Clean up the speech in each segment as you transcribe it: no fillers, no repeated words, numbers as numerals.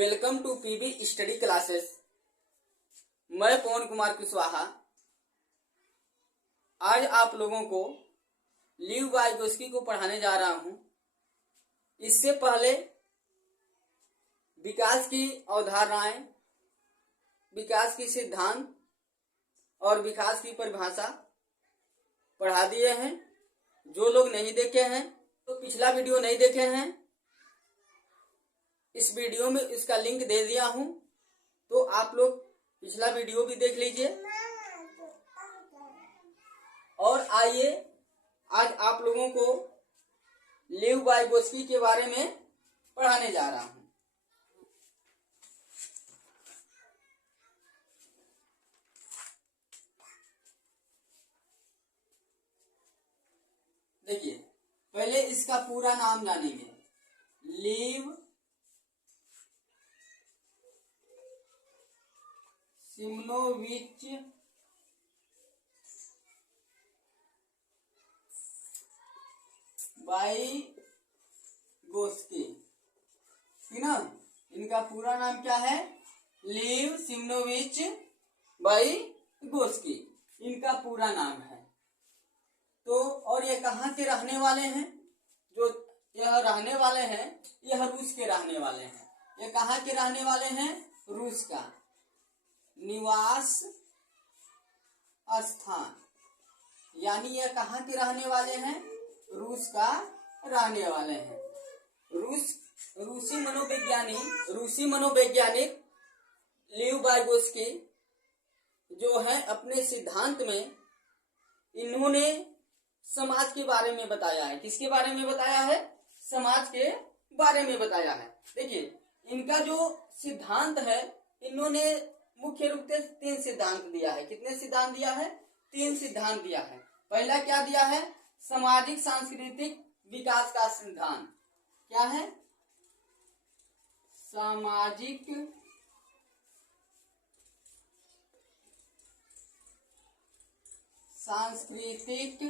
Welcome to PB study classes. मैं पवन कुमार कुशवाहा आज आप लोगों को लीव वाइगोस्की को पढ़ाने जा रहा हूं। इससे पहले विकास की अवधारणाएं, विकास की सिद्धांत और विकास की परिभाषा पढ़ा दिए हैं। जो लोग नहीं देखे हैं तो पिछला वीडियो नहीं देखे हैं, इस वीडियो में इसका लिंक दे दिया हूं, तो आप लोग पिछला वीडियो भी देख लीजिए। और आइए आज आप लोगों को लीव वाइगोस्की के बारे में पढ़ाने जा रहा हूं। देखिए, पहले इसका पूरा नाम जानेंगे। लीव सिमनोविच वाइगोस्की, ठीक ना। इनका पूरा नाम क्या है? लीव सिमनोविच वाइगोस्की, इनका पूरा नाम है। तो और ये कहाँ के रहने वाले हैं? जो यह रहने वाले हैं, यह रूस के रहने वाले हैं। ये कहाँ के रहने वाले हैं? रूस का। निवास स्थान, यानी यह कहाँ के रहने वाले हैं? रूस का रहने वाले हैं। रूसी मनोवैज्ञानिक लीव वाइगोस्की जो है, अपने सिद्धांत में इन्होंने समाज के बारे में बताया है। किसके बारे में बताया है? समाज के बारे में बताया है। देखिए, इनका जो सिद्धांत है, इन्होंने मुख्य रूप से 3 सिद्धांत दिया है। कितने सिद्धांत दिया है? 3 सिद्धांत दिया है। पहला क्या दिया है? सामाजिक सांस्कृतिक विकास का सिद्धांत। क्या है? सामाजिक सांस्कृतिक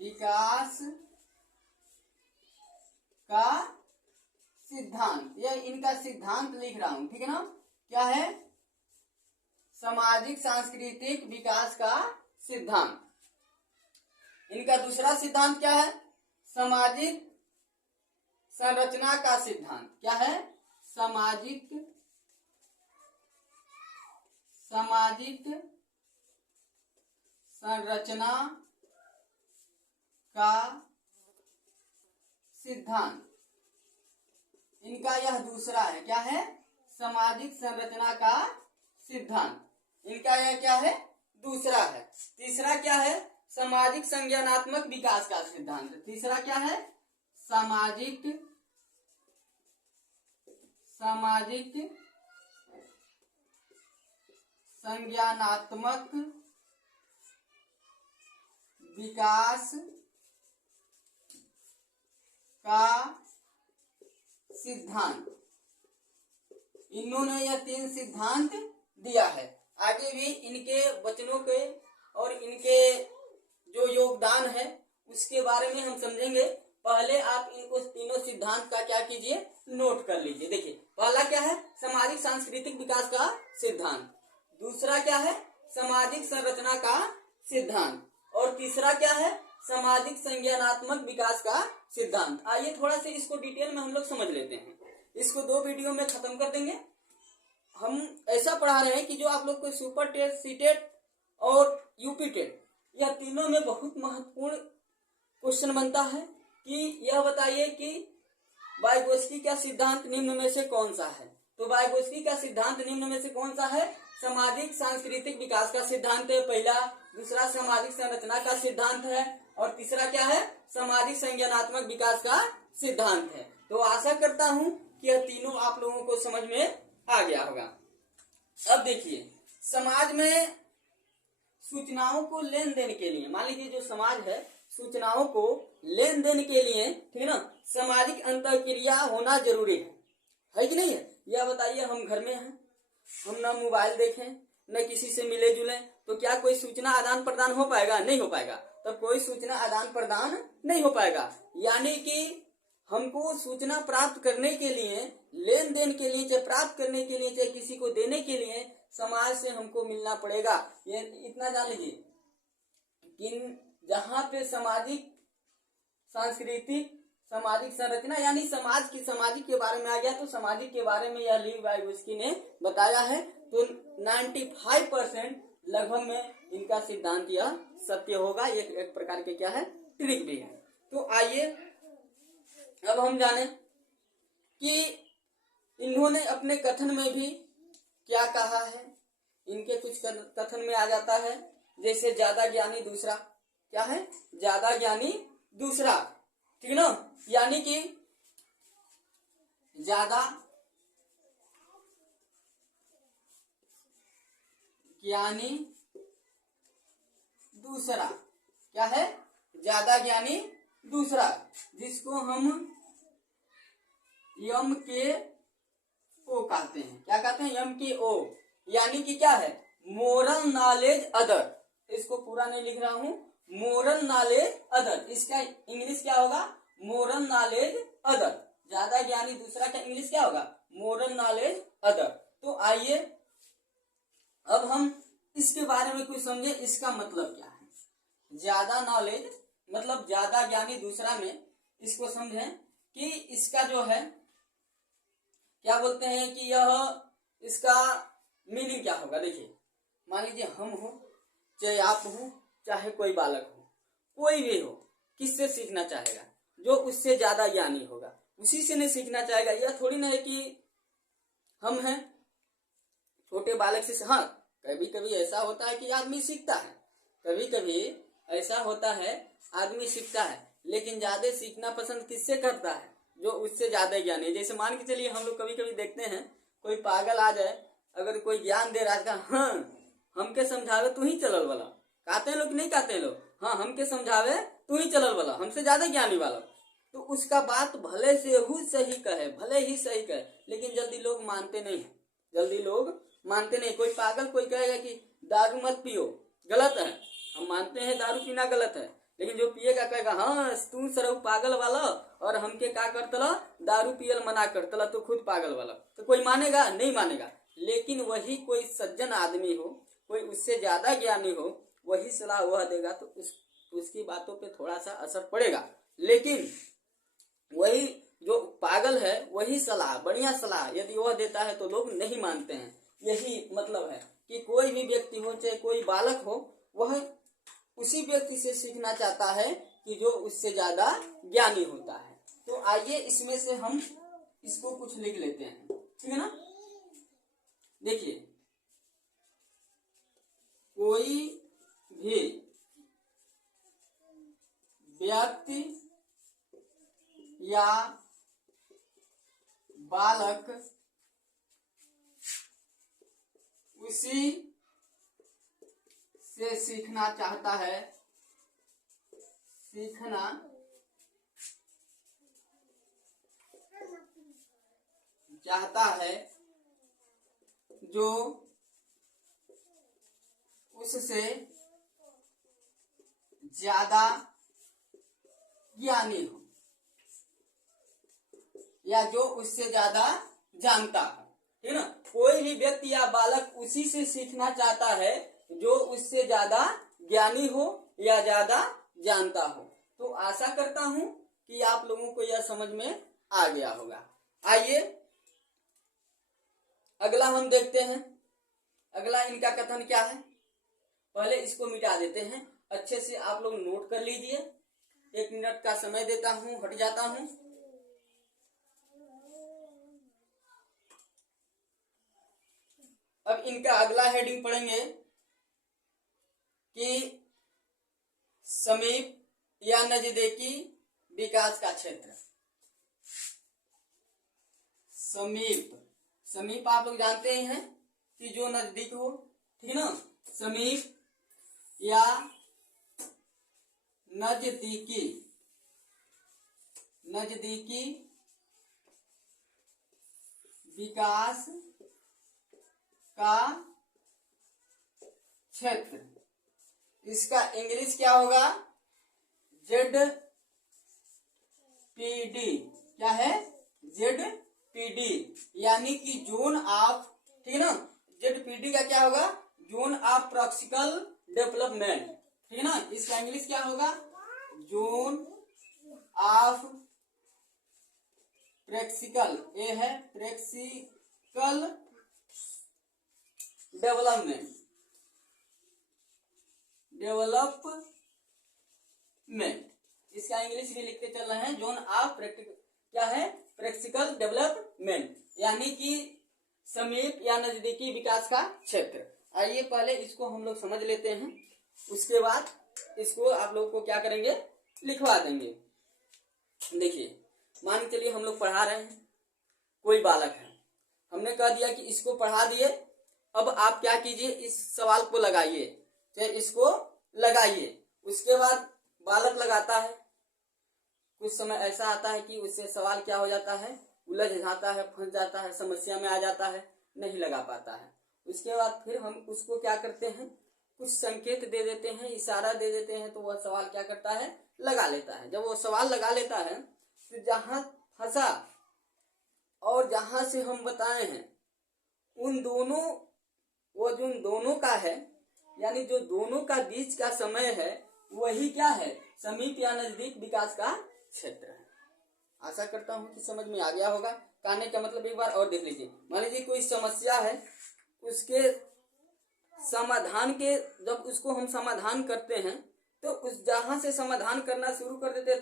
विकास का सिद्धांत। यह इनका सिद्धांत लिख रहा हूं, ठीक है ना। क्या है? सामाजिक सांस्कृतिक विकास का सिद्धांत। इनका दूसरा सिद्धांत क्या है? सामाजिक संरचना का सिद्धांत। क्या है? सामाजिक संरचना का सिद्धांत। इनका यह दूसरा है। क्या है? सामाजिक संरचना का सिद्धांत। इनका यह क्या है? दूसरा है। तीसरा क्या है? सामाजिक संज्ञानात्मक विकास का सिद्धांत। तीसरा क्या है? सामाजिक संज्ञानात्मक विकास का सिद्धांत। इन्होंने यह 3 सिद्धांत दिया है। आगे भी इनके वचनों के और इनके जो योगदान है उसके बारे में हम समझेंगे। पहले आप इनको तीनों सिद्धांत का क्या कीजिए? नोट कर लीजिए। देखिए, पहला क्या है? सामाजिक सांस्कृतिक विकास का सिद्धांत। दूसरा क्या है? सामाजिक संरचना का सिद्धांत। और तीसरा क्या है? सामाजिक संज्ञानात्मक विकास का सिद्धांत। आइए थोड़ा सा इसको डिटेल में हम लोग समझ लेते हैं। इसको 2 वीडियो में खत्म कर देंगे। हम ऐसा पढ़ा रहे हैं कि जो आप लोग को सुपर टेट, सी टेट और यूपी टेट, यह तीनों में बहुत महत्वपूर्ण क्वेश्चन बनता है कि यह बताइए कि वाइगोस्की का सिद्धांत निम्न में से कौन सा है। तो वाइगोस्की का सिद्धांत निम्न में से कौन सा है? सामाजिक सांस्कृतिक विकास का सिद्धांत है पहला। दूसरा सामाजिक संरचना का सिद्धांत है। और तीसरा क्या है? सामाजिक संज्ञानात्मक विकास का सिद्धांत है। तो आशा करता हूं कि यह तीनों आप लोगों को समझ में आ गया होगा। अब देखिए, समाज में सूचनाओं को लेन देन के लिए, मान लीजिए जो समाज है, सूचनाओं को लेन देन के लिए, ठीक है ना, सामाजिक अंतःक्रिया होना जरूरी है कि नहीं है? यह बताइए, हम घर में हैं, हम ना मोबाइल देखें, न किसी से मिले जुले, तो क्या कोई सूचना आदान प्रदान हो पाएगा? नहीं हो पाएगा। तो कोई सूचना आदान प्रदान नहीं हो पाएगा। यानी कि हमको सूचना प्राप्त करने के लिए, लेन देन के लिए, चाहे प्राप्त करने के लिए, चाहे किसी को देने के लिए समाज से हमको मिलना पड़ेगा। ये इतना जान लीजिए कि जहाँ पे सामाजिक, सांस्कृतिक, सामाजिक संरचना यानी समाज की, सामाजिक के बारे में आ गया तो सामाजिक के बारे में यह लीव वाइगोस्की ने बताया है। तो 95% लगभग में इनका सिद्धांत यह सत्य होगा। एक प्रकार के क्या है, ट्रिक भी है। तो आइए अब हम जाने कि इन्होंने अपने कथन में भी क्या कहा है। इनके कुछ कथन में आ जाता है जैसे ज्यादा ज्ञानी दूसरा, क्या है, ज्यादा ज्ञानी दूसरा, ठीक ना, यानी कि ज्यादा ज्ञानी दूसरा, क्या है, ज्यादा ज्ञानी दूसरा, जिसको हम यम के ओ कहते हैं। क्या कहते हैं, यम के ओ, यानी कि क्या है, मोरल नॉलेज अदर। इसको पूरा नहीं लिख रहा हूं, मोरल नॉलेज अदर, इसका इंग्लिश क्या होगा, मोरल नॉलेज अदर। ज्यादा ज्ञानी दूसरा का इंग्लिश क्या होगा, मोरल नॉलेज अदर। तो आइए अब हम इसके बारे में कुछ समझे, इसका मतलब क्या है। ज्यादा नॉलेज मतलब ज्यादा ज्ञानी दूसरा में इसको समझें कि इसका जो है क्या बोलते हैं कि यह, इसका मीनिंग क्या होगा। देखिए, मान लीजिए हम हो, चाहे आप हो, चाहे कोई बालक हो, कोई भी हो, किससे सीखना चाहेगा, जो उससे ज्यादा ज्ञानी होगा उसी से नहीं सीखना चाहेगा। यह थोड़ी ना है कि हम हैं छोटे बालक से। हाँ, कभी कभी ऐसा होता है कि आदमी सीखता है, कभी कभी ऐसा होता है आदमी सीखता है, लेकिन ज्यादा सीखना पसंद किससे करता है, जो उससे ज्यादा ज्ञानी है। जैसे मान के चलिए हम लोग कभी कभी देखते हैं कोई पागल आ जाए, अगर कोई ज्ञान दे रहा है, हाँ हमके समझावे तू ही चलल वाला, कहते हैं लोग नहीं कहते लोग, हाँ हमके समझावे तू ही चलल वाला, हमसे ज्यादा ज्ञानी वाला, तो उसका बात भले से ही सही कहे, भले ही सही कहे, लेकिन जल्दी लोग मानते नहीं है, जल्दी लोग मानते नहीं। कोई पागल कोई कहेगा कि दारू मत पियो, गलत है, हम मानते हैं दारू पीना गलत है, लेकिन जो पिएगा कहेगा हाँ तू सरऊ पागल वाला, और हमके क्या करतला, दारू पियल मना करतला, तो खुद पागल वाला, तो कोई मानेगा नहीं मानेगा। लेकिन वही कोई सज्जन आदमी हो, कोई उससे ज्यादा ज्ञानी हो, वही सलाह वह देगा तो उसकी बातों पे थोड़ा सा असर पड़ेगा। लेकिन वही जो पागल है वही सलाह, बढ़िया सलाह यदि वह देता है तो लोग नहीं मानते हैं। यही मतलब है कि कोई भी व्यक्ति हो, चाहे कोई बालक हो, वह उसी व्यक्ति से सीखना चाहता है कि जो उससे ज्यादा ज्ञानी होता है। तो आइए इसमें से हम इसको कुछ लिख लेते हैं, ठीक है ना। देखिए, कोई भी व्यक्ति या बालक उसी से सीखना चाहता है, सीखना चाहता है जो उससे ज्यादा ज्ञानी हो या जो उससे ज्यादा जानता है, ठीक है ना। कोई भी व्यक्ति या बालक उसी से सीखना चाहता है जो उससे ज्यादा ज्ञानी हो या ज्यादा जानता हो। तो आशा करता हूं कि आप लोगों को यह समझ में आ गया होगा। आइए अगला हम देखते हैं, अगला इनका कथन क्या है। पहले इसको मिटा देते हैं, अच्छे से आप लोग नोट कर लीजिए। 1 मिनट का समय देता हूं, हट जाता हूं। अब इनका अगला हेडिंग पढ़ेंगे कि समीप या नजदीकी विकास का क्षेत्र। समीप, समीप आप लोग जानते हैं कि जो नजदीक हो, ठीक है ना। समीप या नजदीकी, नजदीकी विकास का क्षेत्र, इसका इंग्लिश क्या होगा, ZDA, पीडी क्या है, ZPD यानी कि जोन ऑफ, ठीक है ना, ZPD का क्या होगा, जोन ऑफ प्रैक्टिकल डेवलपमेंट, ठीक है ना, इसका इंग्लिश क्या होगा, जोन ऑफ प्रैक्टिकल, ये है प्रैक्टिकल डेवलपमेंट, इसका इंग्लिश भी लिखते चल रहे हैं, जोन ऑफ प्रैक्टिकल क्या है, प्रैक्टिकल डेवलपमेंट यानी कि समीप या नजदीकी विकास का क्षेत्र। आइए पहले इसको हम लोग समझ लेते हैं, उसके बाद इसको आप लोगों को क्या करेंगे, लिखवा देंगे। देखिए मान के चलिए हम लोग पढ़ा रहे हैं, कोई बालक है, हमने कह दिया कि इसको पढ़ा दिए, अब आप क्या कीजिए, इस सवाल को लगाइए, फिर इसको लगाइए। उसके बाद बालक लगाता है, कुछ समय ऐसा आता है कि उससे सवाल क्या हो जाता है, उलझ जाता है, फंस जाता है, समस्या में आ जाता है, नहीं लगा पाता है। उसके बाद फिर हम उसको क्या करते हैं, कुछ संकेत दे देते हैं, इशारा दे देते हैं, तो वह सवाल क्या करता है, लगा लेता है। जब वो सवाल लगा लेता है तो जहां फंसा और जहां से हम बताए हैं उन दोनों, वो जो दोनों का है, यानी जो दोनों का बीच का समय है, वही क्या है, समीप या नजदीक विकास का क्षेत्र है। आशा करता हूं कि समझ में आ गया होगा। कहने का मतलब एक बार और देख लीजिए, मान लीजिए कोई समस्या है, उसके समाधान के, जब उसको हम समाधान करते हैं तो उस जहां से समाधान करना शुरू कर देते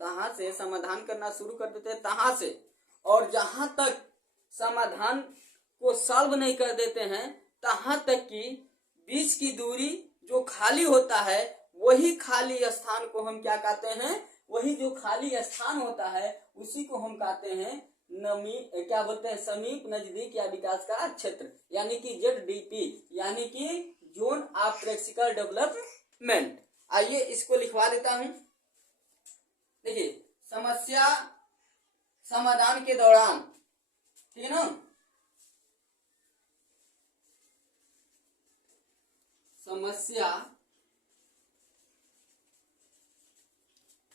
तहां से समाधान करना शुरू कर देते तहां से, और जहां तक समाधान को सॉल्व नहीं कर देते हैं तहां तक की बीच की दूरी जो खाली होता है, वही खाली स्थान को हम क्या कहते हैं, वही जो खाली स्थान होता है उसी को हम कहते हैं क्या बोलते हैं, समीप नजदीक या विकास का क्षेत्र, यानी कि ZDP यानी कि जोन ऑफ प्रैक्टिकल डेवलपमेंट। आइए इसको लिखवा देता हूं। देखिए समस्या समाधान के दौरान, ठीक है ना, समस्या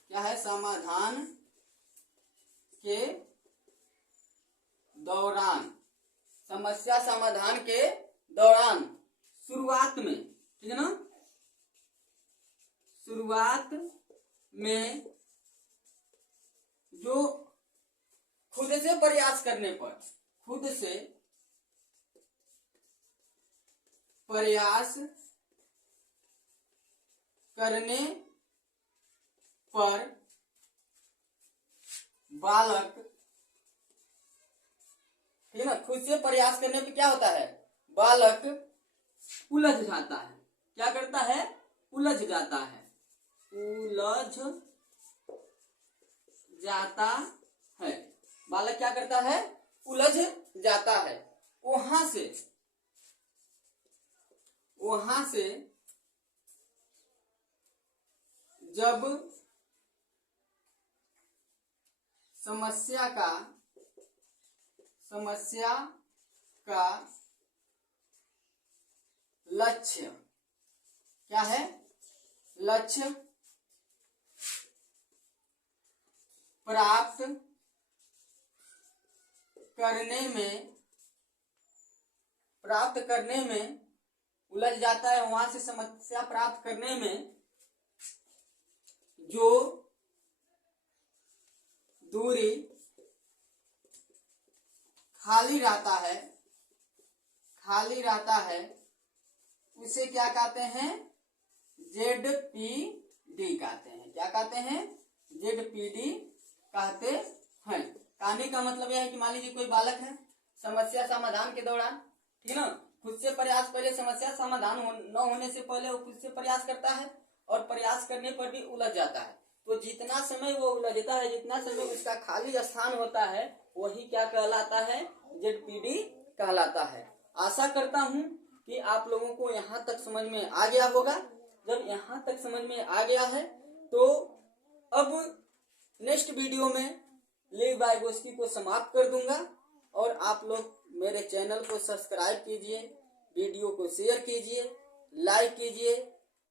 क्या है, समाधान के दौरान, समस्या समाधान के दौरान शुरुआत में, ठीक है ना, शुरुआत में जो खुद से प्रयास करने पर, खुद से प्रयास करने पर बालक, ठीक है ना, खुद से प्रयास करने पर क्या होता है, बालक उलझ जाता है, क्या करता है, उलझ जाता है, उलझ जाता है, बालक क्या करता है, उलझ जाता है। वहां से जब समस्या का लक्ष्य क्या है, लक्ष्य प्राप्त करने में उलझ जाता है, वहां से समस्या प्राप्त करने में जो दूरी खाली रहता है उसे क्या कहते हैं, ZPD कहते हैं। क्या कहते हैं, ZPD कहते हैं। कहने का मतलब यह है कि मान लीजिए कोई बालक है, समस्या समाधान के दौरान, ठीक है ना, खुद से प्रयास, पहले समस्या समाधान न होने से पहले वो खुद से प्रयास करता है और प्रयास करने पर भी उलझ जाता है। तो जितना समय वो उलझता है, जितना समय उसका खाली स्थान होता है, वही क्या कहलाता है, ZPD कहलाता है। आशा करता हूं कि आप लोगों को यहाँ तक समझ में आ गया होगा। जब यहाँ तक समझ में आ गया है तो अब नेक्स्ट वीडियो में लेव वाइगोस्की को समाप्त कर दूंगा, और आप लोग मेरे चैनल को सब्सक्राइब कीजिए, वीडियो को शेयर कीजिए, लाइक कीजिए